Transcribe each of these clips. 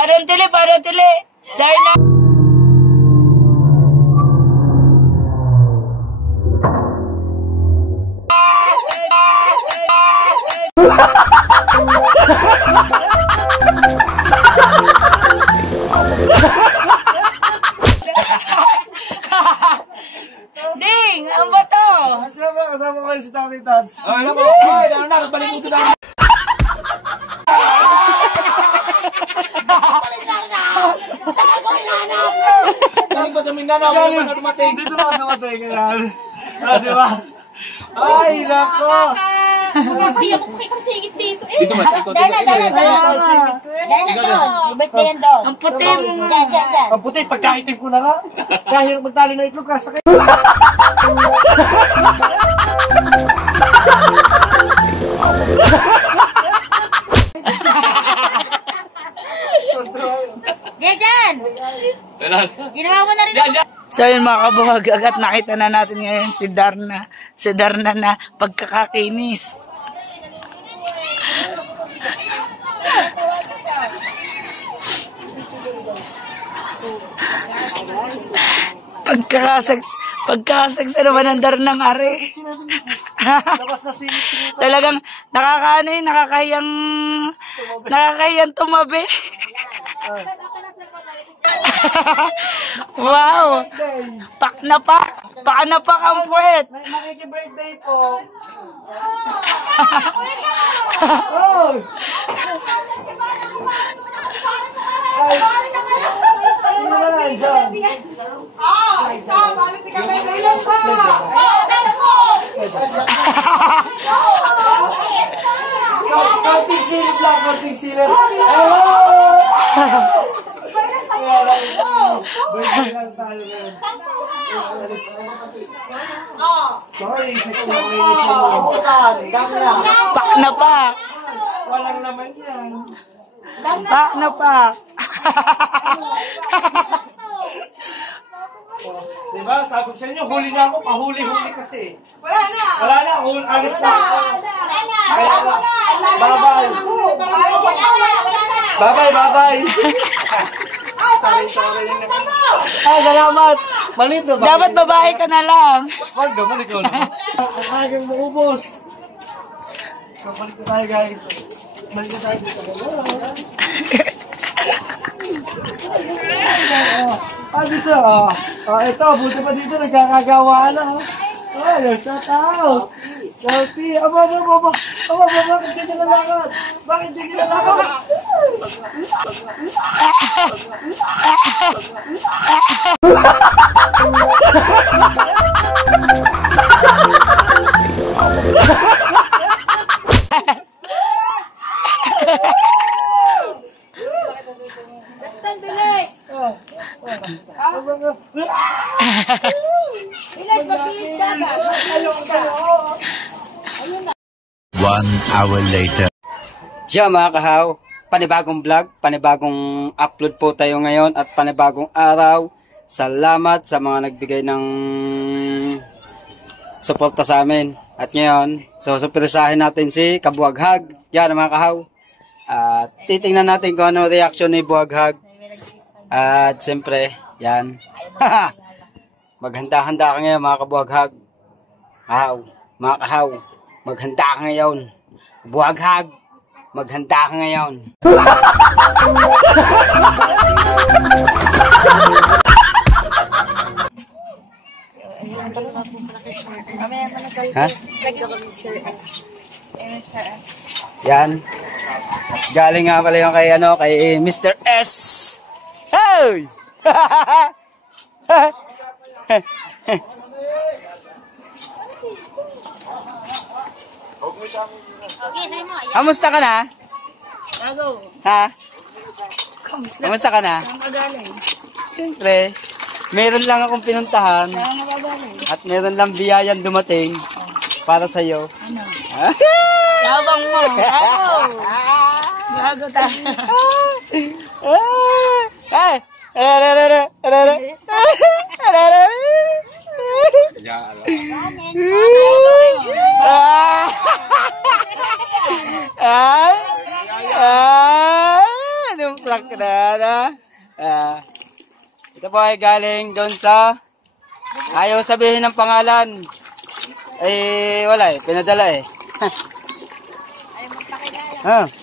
Parang tili. Darna. Ding! Ang bato! Siyempre, kasama ko si Tommy Tots. Ay, naku! Ay, nagbalik mo ito na! Galing pa sa Mindanao, ako naman dumating. Dito na ako dumating, kaya. Diba? Ay, nako! Hindi ako makikasingit dito eh. Dito ba? Darna doon. Birthday yan doon. Ang puti mo. Diyan. Ang puti, pagkaitim ko na nga. Kahit magtali na itlog ka, sakit. Diyan. Ginawa mo na rin ako. So yun mga kabuhag, agad nakita na natin ngayon si Darna. Si Darna na pagkakakinis. Pagkakasags naman ang Darna ng are. Labas na singit. Talagang nakakahiyang tumabi. Wow! Pak na pak ang puwet. Makiki-birthday po. Oh! Sino na lang dyan? Kalping silip lang, kalping silip. Hello! Birthday lang tayo ngayon. Sorry, sexy ako yung Pak na pak. walang naman yan. Pak na pak. Diba? Sabi ko sa inyo, huli na ako. Pahuli-huli kasi. Wala na. Alis na ako. Bye-bye. Ay, salamat. Malit na ba? Dapat babae ka na lang. Wag naman, ikaw naman. Ang aking maubos. So, balik na tayo, guys. Balik na tayo dito. Dito. Ito, buti pa dito. Nagkakagawaan na. There's a tao. Selfie. Aba. Bakit hindi ka nalakad? Dastan, bilis! Bilis, mabilis dagat. 1 hour later. Siya mga kahaw, panibagong vlog, panibagong upload po tayo ngayon at panibagong araw. Salamat sa mga nagbigay ng suporta sa amin. At ngayon, surpresahin natin si Kabuhaghag. Yan mga kahaw. At titingnan natin kung ano reaction ni Buhaghag. At siyempre, yan. Maghanda-handa ka ngayon mga Kabuhaghag. Mga kahaw, maghanda ka ngayon. Buhaghag, maghanda ka ngayon. Ha? Mr. X. Yan. Galing nga pala yung kay, kay Mr. S. Hey! Okay, sabi mo. Ayan. Kamusta ka na? Bago. Ha? Kamusta? Kamusta ka na? Saan ka galing? Siyempre, meron lang akong pinuntahan Saan ka galing? at meron lang biyayan dumating para sa'yo. Ano? Labang mo. Bago. Bago tayo. Ay! Anong plak na? Ito po ay galing doon sa ayaw sabihin ng pangalan. Wala pinadala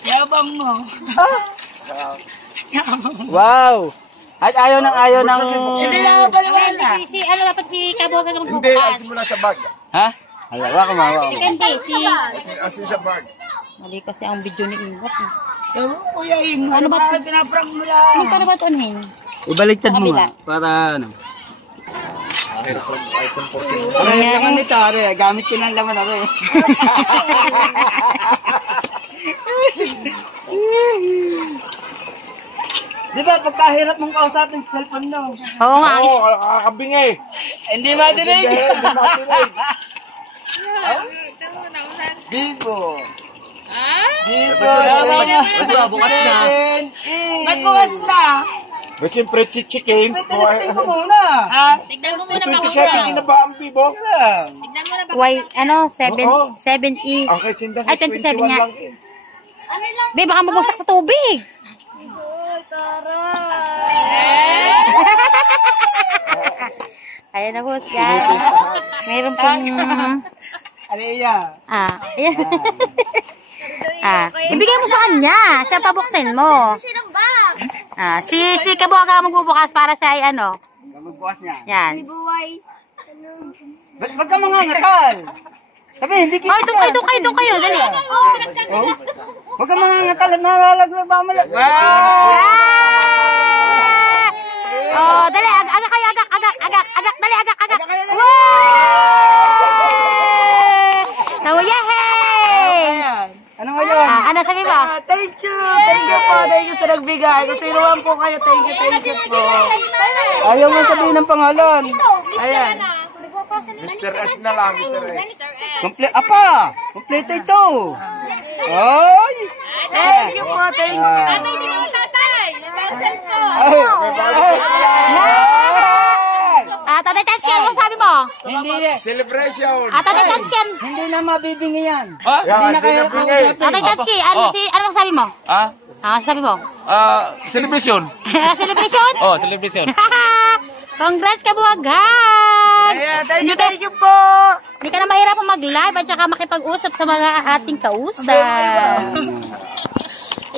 Labang mo. Wow! At ayaw ng... Hindi na ba naman na? Ano dapat si Kaboga magbubukas? Ha? Halawa ko mawawa. Hindi, Asin sa bag. Mali kasi ang video ni Ingat. Ewan ko yain. Ano ba? Pinaprank mo lang. Ano ka na ba ito unahin? Ibaliktad mo Kabila. nga. Para ano. Laman nito, gamit ko ng laman ako eh. Di ba, pagkahirap mong kausapin sa cellphone no? Oo nga. Oo, kakabingay. Hindi madinig. Hindi matinig. Bibo. Bukas na. Nagbukas na. But siyempre, chichikin. Testing ko muna. Tignan mo muna pa 27 na ba ang bibo? Tignan mo na ba? Why, ano, 7E. Ang kay Sinda, Ay, 27 21 nga. lang eh. Be, baka mabagsak sa tubig. Ayan na, boss, guys. Mayroon pong... Aliyah. Ayan. Ibigay mo sa kanya. Siya pabuksin mo. Si Kabuaga magbubukas para sa ano. Magbukas niya. Yan. Ba't ka mga ngatal? Sabi, hindi kita. Doon kayo. Dali. Huwag ka mga ngatal at nalalaglag ba mo lang. Oh, dali. Agak kayo. Agak. Dali, agak. Wow! Oh, yehey! Ano ngayon? Ano sabi mo? Thank you po. Thank you sa nagbigay. Kung sino man po kayo, thank you po. Ayaw mo sabihin ng pangalan. Ayan. Mr. S na lang, Mr. S. Kompleto ito. Ay! Thank you po. Thank you. Hindi ka matatay. Nabasan ko. Tatay Tansken, ano sabi mo? Hindi Celebration. Tatay Tansken. Hindi na mabibingi yan. Hindi na kayo kausapin. Tatay Tansken, ano sabi mo? Sabi mo? Celebration. Celebration? Oh, celebration. Congrats, Kabuagan! Ayan. Thank you po. Hindi ka na mahirap mag-live at saka makipag-usap sa mga ating kausap.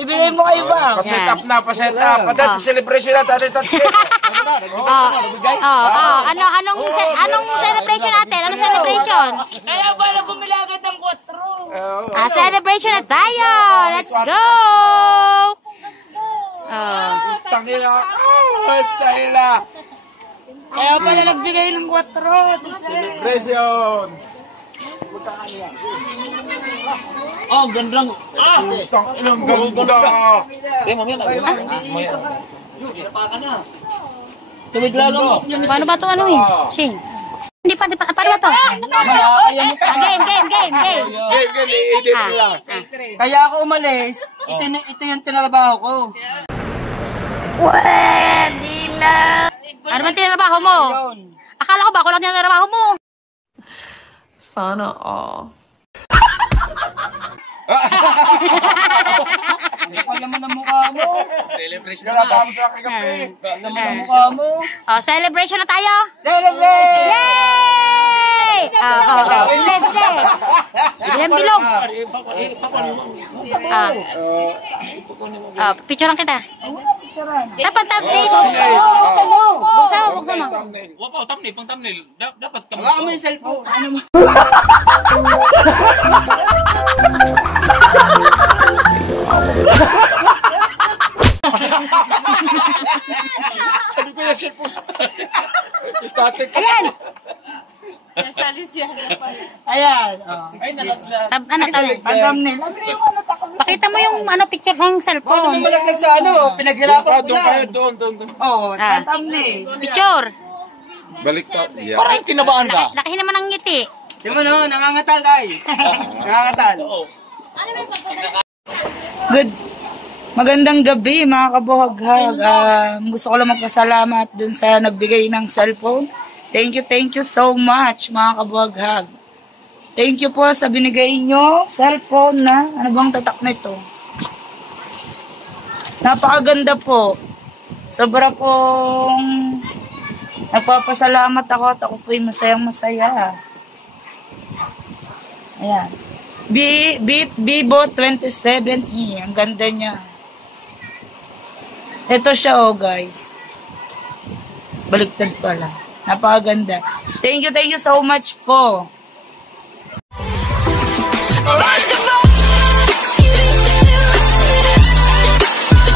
Ibigay mo kayo ba? Pa-set up na. Patay, celebration na. Tatay, Anong celebration natin? Anong celebration? Kaya pala bumili agad ng 4. Celebration na tayo! Let's go! Tangina. Kaya pala nagbigay ng 4. Celebration. Oh, gandang. Ilang ganda. Tumig lalo. Paano ba ito anuhin? Shing. Hindi pa, paano ba ito? Game. Kaya ako umalis, ito yung tinarabaho ko. Pwede na! Ano ba tinarabaho mo? Yun. Akala ko ba ako lang tinarabaho mo? Sana all. Kapal naman ang mukha mo. Celebration Tapos na kagabi. Kapal naman ang mukha mo. Celebration na tayo! Celebrate! Yay! Bilang bilog! Picturean kita. Dapat thumbnail. Buksan mo. Wag ko, thumbnail, pang thumbnail. Dapat kami. Wala ka mo yung cellphone. Ano mo? Oh. Ano tawag? Ang thumbnail. Ano yung ano takot? Pakita mo yung ano picture ng Paano cellphone. malaglag sa ano? Pinaghirapan ko lang. Doon. Oh, Ah. thumbnail. Picture. Balik ka. Yeah. Parang kinabahan ka. Laki naman ang ngiti. Yung ano, nangangatal tayo. Nangangatal. Good. Magandang gabi mga kabuhaghag. Gusto ko lang magpasalamat dun sa nagbigay ng cellphone. Thank you so much mga kabuhaghag. Thank you po sa binigay nyo cellphone na. Ano bang tatak na ito? Napakaganda po. Sobra pong nagpapasalamat ako at ako po'y masayang masaya. Ayan. Vivo 27E. Ang ganda niya. Ito siya oh guys. Baliktad pala. Napakaganda. Thank you so much po.